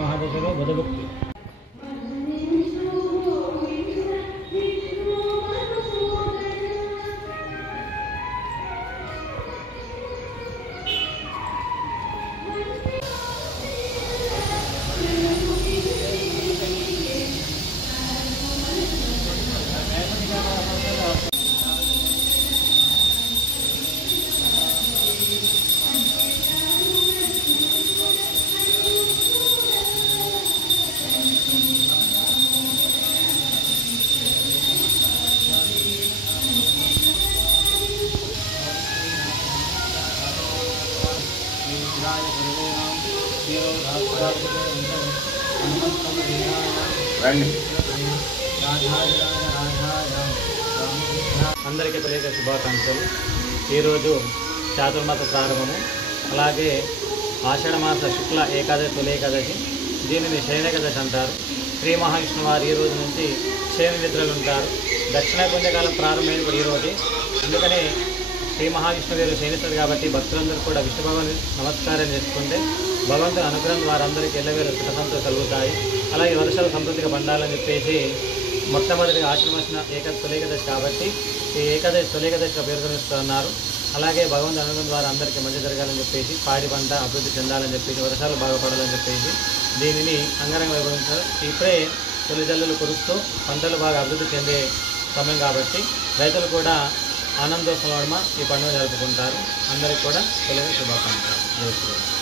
మహాదశలో బుధభుక్తి అందరికీ తెలియక శుభాకాంక్షలు. ఈరోజు చాతుర్మాస ప్రారంభము, అలాగే ఆషాఢమాస శుక్ల ఏకాదశి తొలి ఏకాదశి, దీనిని శయన ఏకాదశి అంటారు. శ్రీ మహావిష్ణువు వారు ఈ రోజు నుంచి శయన నిద్రలు ఉంటారు. దక్షిణ పుణ్యకాలం ప్రారంభమైనప్పుడు ఈరోజు, అందుకనే శ్రీ మహావిష్ణువు గారు శయనిస్తారు కాబట్టి భక్తులందరూ కూడా విష్ణు భగవాన్ని నమస్కారం చేసుకుంటే భగవంతుని అనుగ్రహం వారందరికీ ఎల్లవేళ సుఖ సంతోషాలు కలుగుతాయి. అలాగే వర్షాలు సమృద్ధిగా పండాలని చెప్పేసి మొట్టమొదటిగా ఆషాఢమాసన తొలి ఏకాదశి కాబట్టి ఈ ఏకాదశి తొలి ఏకాదశిగా పేర్కొనిస్తున్నారు. అలాగే భగవంతుని అనుగ్రహం ద్వారా అందరికీ మంచి జరగాలని చెప్పేసి, పాడి పంట అభివృద్ధి చెందాలని చెప్పేసి, వర్షాలు బాగుపడాలని చెప్పేసి దీనిని అంగరంగ వైభవించారు. ఇప్పుడే తొలి జల్లులు కురుస్తూ పంటలు బాగా అభివృద్ధి చెందే సమయం కాబట్టి రైతులు కూడా ఆనందోత్సవం ఈ పండుగ జరుపుకుంటారు. అందరికీ కూడా తొలి శుభాకాంక్షలు. జై శ్రీరామ్.